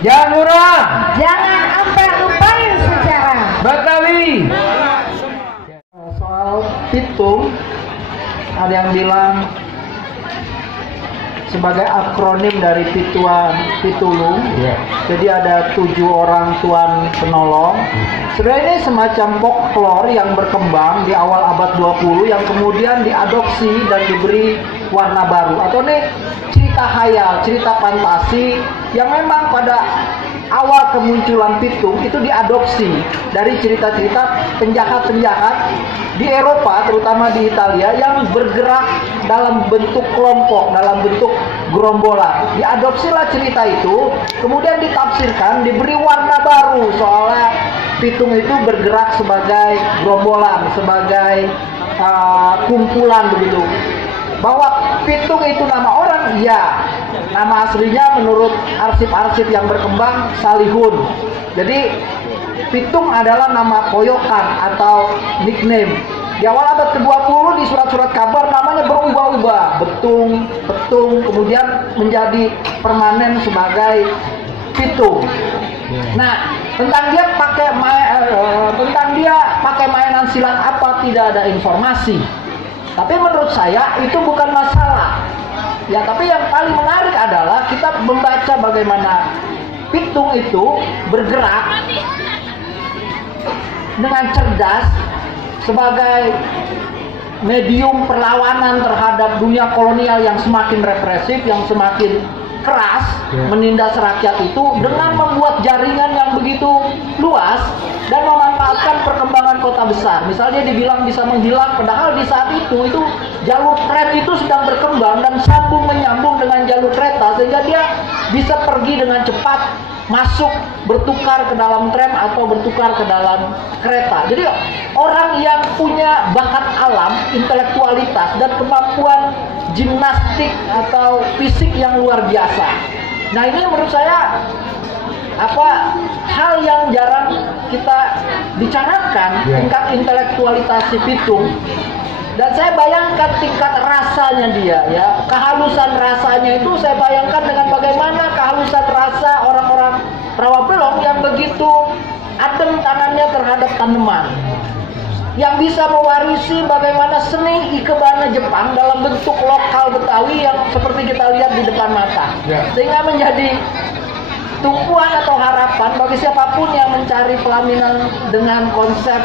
Jangan murah. Jangan sampai lupain sejarah. Betawi. Soal pitung, ada yang bilang sebagai akronim dari Pitulung. Jadi ada 7 orang Tuan Penolong. Sebenarnya ini semacam folklore yang berkembang di awal abad 20 yang kemudian diadopsi dan diberi warna baru. Atau ini cerita khayal, cerita fantasi yang memang pada awal kemunculan pitung itu diadopsi dari cerita-cerita penjahat-penjahat di Eropa, terutama di Italia, yang bergerak dalam bentuk kelompok, dalam bentuk gerombolan. Diadopsilah cerita itu, kemudian ditafsirkan, diberi warna baru, soalnya pitung itu bergerak sebagai gerombolan, sebagai kumpulan begitu. Bahwa pitung itu nama orang, ya. Nama aslinya menurut arsip-arsip yang berkembang Salihun. Jadi pitung adalah nama koyokan atau nickname. Di awal abad ke-20 di surat-surat kabar namanya berubah-ubah, betung, petung, kemudian menjadi permanen sebagai pitung. Nah, tentang dia pakai mainan silat apa tidak ada informasi. Tapi menurut saya itu bukan masalah. Ya, tapi yang paling menarik adalah kita membaca bagaimana pitung itu bergerak dengan cerdas sebagai medium perlawanan terhadap dunia kolonial yang semakin represif, yang semakin keras menindas rakyat itu dengan membuat jaringan yang begitu luas dan memanfaatkan perkembangan kota besar. Misalnya dibilang bisa menghilang, padahal di saat itu jalur tram itu sedang berkembang dan sambung menyambung dengan jalur kereta sehingga dia bisa pergi dengan cepat, masuk, bertukar ke dalam tram atau bertukar ke dalam kereta. Jadi orang yang punya bakat alam, intelektualitas dan kemampuan gimnastik atau fisik yang luar biasa. Nah, ini menurut saya hal yang jarang kita bicarakan, tingkat intelektualitas si pitung. Dan saya bayangkan tingkat rasanya dia, ya, kehalusan rasanya itu saya bayangkan dengan bagaimana kehalusan rasa orang-orang Rawabelong yang begitu adem tangannya terhadap tanaman, yang bisa mewarisi bagaimana seni ikebana Jepang dalam bentuk lokal Betawi yang seperti kita lihat di depan mata, sehingga menjadi tumpuan atau harapan bagi siapapun yang mencari pelaminan dengan konsep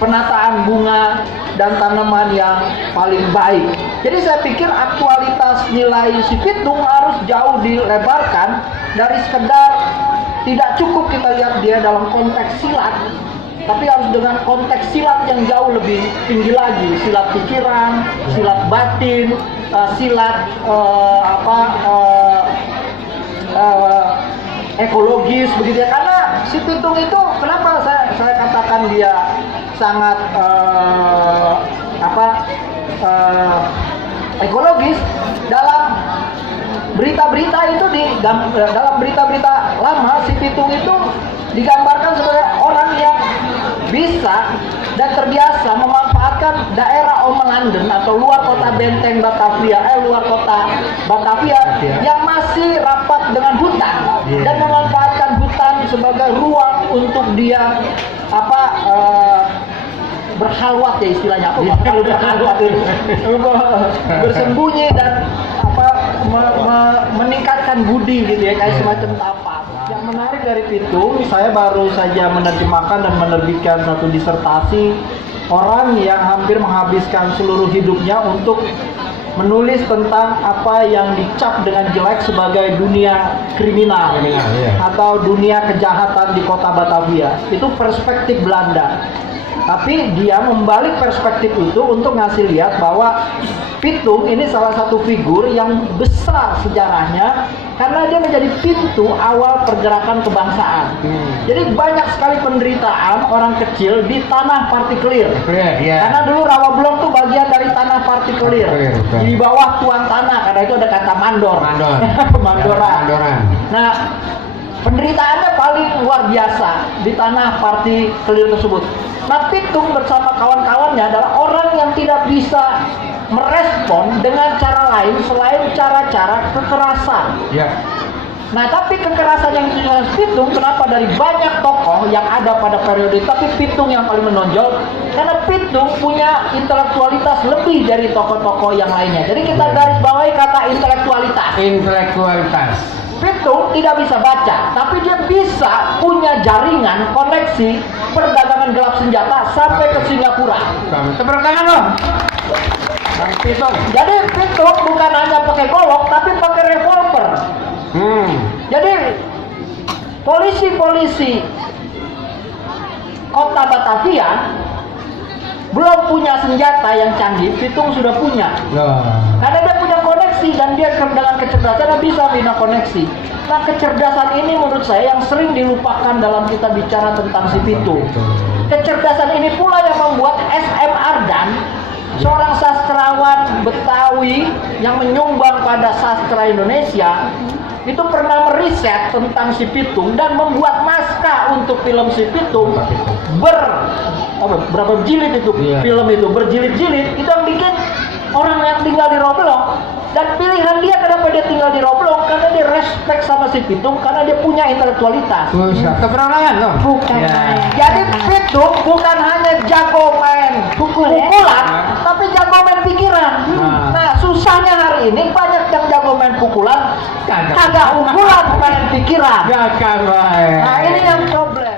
penataan bunga dan tanaman yang paling baik. Jadi saya pikir aktualitas nilai si pitung harus jauh dilebarkan dari sekedar tidak cukup kita lihat dia dalam konteks silat, tapi harus dengan konteks silat yang jauh lebih tinggi lagi, silat pikiran, silat batin, silat ekologis begitu ya. Karena si pitung itu kenapa saya katakan dia sangat ekologis. Dalam berita-berita itu dalam berita-berita lama si pitung itu digambarkan sebagai orang yang bisa dan terbiasa memanfaatkan daerah Omelanden atau luar kota benteng luar kota Batavia yang masih rapat dengan hutan dan memanfaatkan hutan sebagai ruang untuk dia berhalwat, ya istilahnya kalau berhalwat itu bersembunyi dan meningkatkan budi gitu ya, kayak semacam tapak. Yang menarik dari pitung, saya baru saja menerjemahkan dan menerbitkan satu disertasi orang yang hampir menghabiskan seluruh hidupnya untuk menulis tentang apa yang dicap dengan jelek sebagai dunia kriminal atau dunia kejahatan di kota Batavia. Itu perspektif Belanda. Tapi dia membalik perspektif itu untuk ngasih lihat bahwa pitung ini salah satu figur yang besar sejarahnya karena dia menjadi pintu awal pergerakan kebangsaan. Jadi banyak sekali penderitaan orang kecil di tanah partikelir. Karena dulu Rawabelong tuh bagian dari tanah partikelir. Di bawah tuan tanah, karena itu ada kata mandor. Mandoran. Nah, penderitaannya paling luar biasa di tanah partikelir tersebut. Nah, pitung bersama kawan-kawannya adalah orang yang tidak bisa merespon dengan cara lain selain cara-cara kekerasan. Nah, tapi kekerasan yang ditunjukkan Pitung, kenapa dari banyak tokoh yang ada pada periode, tapi Pitung yang paling menonjol, karena Pitung punya intelektualitas lebih dari tokoh-tokoh yang lainnya. Jadi kita garis bawahi kata intelektualitas. Intelektualitas. Pitung tidak bisa baca, tapi dia bisa punya jaringan, koneksi, perdagangan gelap senjata sampai ke Singapura. Tepuk tangan dong. Bang Pitung. Jadi Pitung bukan hanya pakai golok, tapi pakai revolver. Jadi polisi-polisi kota Batavia belum punya senjata yang canggih, Pitung sudah punya. Karena dia punya koneksi dan dia dengan kecerdasan bisa bina koneksi. Nah, kecerdasan ini menurut saya yang sering dilupakan dalam kita bicara tentang si Pitung. Kecerdasan ini pula yang membuat S.M. Ardan, seorang sastrawan Betawi yang menyumbang pada sastra Indonesia, itu pernah meriset tentang si Pitung dan membuat naskah untuk film si Pitung berapa jilid itu film itu berjilid-jilid. Itu yang bikin orang yang tinggal di Roblong, dan pilihan dia kenapa dia tinggal di Roblong karena dia respect sama si Pitung karena dia punya intelektualitas. Keberangan loh. Bukan main. Jadi Pitung bukan hanya jago main pukulan, tapi jago main pikiran. Nah, susahnya hari ini banyak yang jago main pukulan, kagak unggulan main pikiran. Gak Nah, ini yang problem.